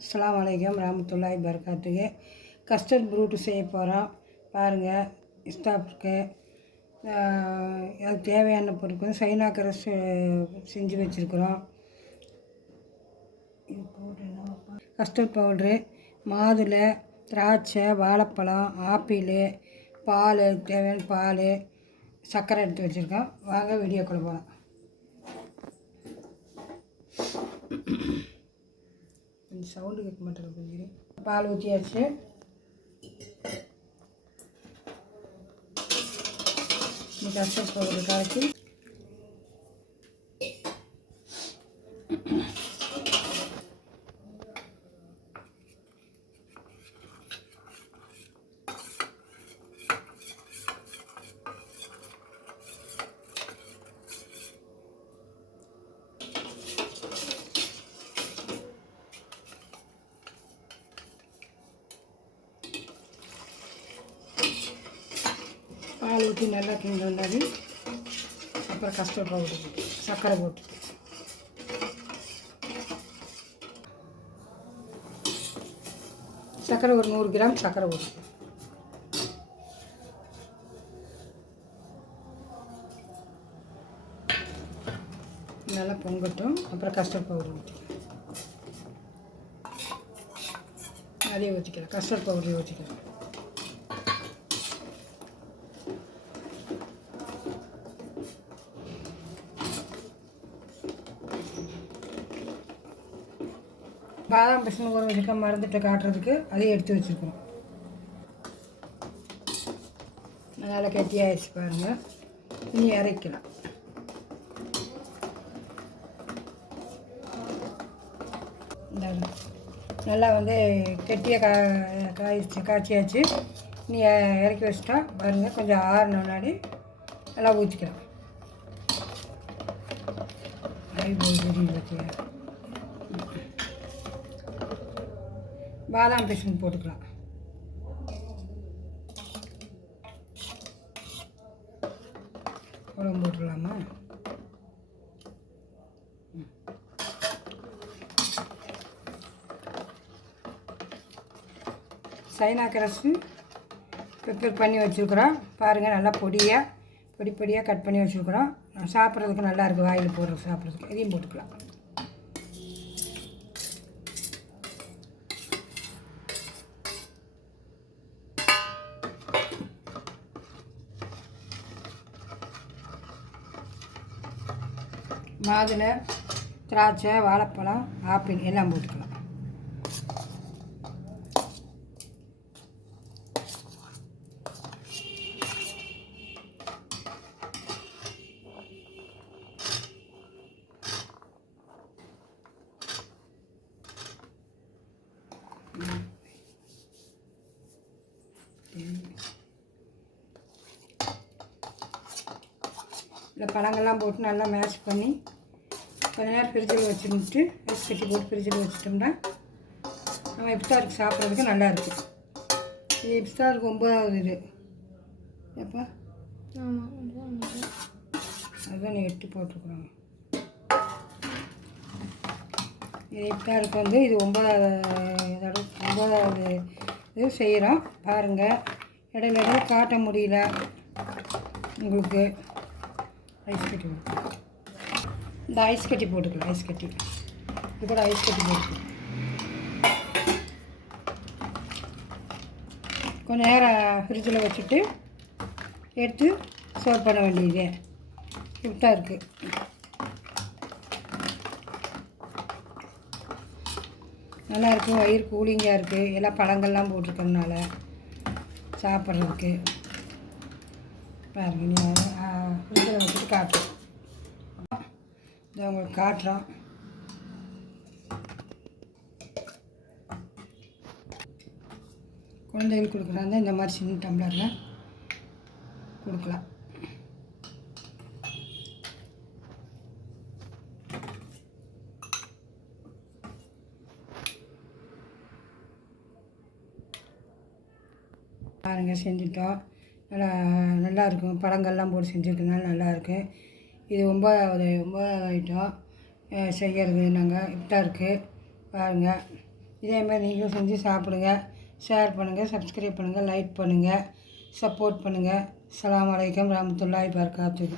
அஸ்ஸலாமு அலைக்கும் ரஹ்மத்துல்லாஹி பரக்காத்துஹு. கஸ்டர்ட் ப்ரூட் செய்ய போகிறோம். பாருங்கள், இஸ்தாஃப்க்கு அதுக்கு தேவையான பொருட்கள் சைனாக்கரை செஞ்சு வச்சுருக்குறோம். கஸ்டர்ட் பவுட்ரு, மாதுளை, திராட்சை, வாழைப்பழம், ஆப்பிள், பால், தேவையான பால், சர்க்கரை எடுத்து வச்சுருக்கோம். வாங்க வீடியோக்குள்ளே போகலாம். கொஞ்சம் சவுண்டு கேட்க மாட்டேங்குது. கொஞ்சம் பால் ஊற்றியாச்சு. இந்த கஸ்டர்ட் பவுடர் காய்ச்சி பால் ஊற்றி நல்லா கிண்டினது. அப்புறம் கஸ்டர்ட் பவுடர் போட்டு சர்க்கரை போட்டு சர்க்கரை ஒரு 100 கிராம் சர்க்கரை போட்டு நல்லா பொங்கட்டும். அப்புறம் கஸ்டர்ட் பவுடர் ஊற்றி அதையும் ஊற்றிக்கலாம். கஸ்டர்ட் பவுடரையும் ஊற்றிக்கலாம். பாதாம் பிசின் ஊற வச்சுக்க மறந்துட்டு காட்டுறதுக்கு அதையும் எடுத்து வச்சுருக்கோம். நல்லா கெட்டியாகிடுச்சு பாருங்கள். இனி இறக்கலாம். நல்லா கெட்டியாக காய்ச்சியாச்சு. நீ இறக்கி வச்சுட்டா பாருங்கள். கொஞ்சம் ஆறின முன்னாடி நல்லா ஊற்றிக்கலாம். பாதாம் பிசின் போட்டுக்கலாம். குழம்பு போட்டுக்கலாமா? சைனாக்கரசு ப்ரிப்பேர் பண்ணி வச்சுருக்குறோம். பாருங்கள், நல்லா பொடியாக கட் பண்ணி வச்சுருக்குறோம். சாப்பிட்றதுக்கு நல்லாயிருக்கு. வாயில் போடுறது சாப்பிட்றதுக்கு இதையும் போட்டுக்கலாம். மாதுளை, திராட்சை, வாழைப்பழம், ஆப்பிள் எல்லாம் போட்டுக்கலாம். இந்த பழங்கள்லாம் போட்டு நல்லா மேஷ் பண்ணி கொஞ்ச நேரம் ஃப்ரிட்ஜில் வச்சுட்டு ஐஸ் கட்டி போட்டு ஃப்ரிட்ஜில் வச்சுட்டோம்னா நம்ம இஃப்தாருக்கு சாப்பிட்றதுக்கு நல்லாயிருக்கு. இது இஃப்தாருக்கு 9வது இது எப்போ அதுதான் 8 போட்டிருக்குறாங்க. இது இஃப்தாருக்கு இது 9வது இது செய்கிறோம். பாருங்கள், இடையில காட்ட முடியல உங்களுக்கு. ஐஸ் கட்டி இந்த ஐஸ் கட்டி போட்டுக்கலாம். ஐஸ் கட்டி இது கூட ஐஸ் கட்டி போட்டுக்கலாம். கொஞ்சம் நேரம் ஃப்ரிட்ஜில் வச்சுட்டு எடுத்து சர்வ் பண்ண வேண்டியது கிஃப்டாக இருக்குது. நல்லாயிருக்கு. வயிறு கூலிங்காக இருக்குது. எல்லாம் பழங்கள்லாம் போட்டிருக்கறதுனால சாப்பிட்றதுக்கு. பாருங்கள், நீங்கள் ஃப்ரிட்ஜில் வச்சுட்டு காட்டுறோம். இதை உங்களுக்கு காட்டுறோம். குழந்தைகளுக்கு கொடுக்குறாங்க. இந்த மாதிரி சின்ன டம்ளரில் கொடுக்கலாம். பாருங்கள், செஞ்சுட்டோம். நல்லாயிருக்கும். பழங்கள்லாம் போட்டு செஞ்சுருக்கனால நல்லாயிருக்கு. இது 9வது ஐட்டம் செய்கிறது நாங்கள் இஃப்தாருக்கு. பாருங்கள், இதேமாதிரி நீங்களும் செஞ்சு சாப்பிடுங்க. ஷேர் பண்ணுங்கள், சப்ஸ்கிரைப் பண்ணுங்கள், லைக் பண்ணுங்கள், சப்போர்ட் பண்ணுங்கள். அஸ்ஸலாமு அலைக்கும் வரஹ்மத்துல்லாஹி வபரகாத்துஹு.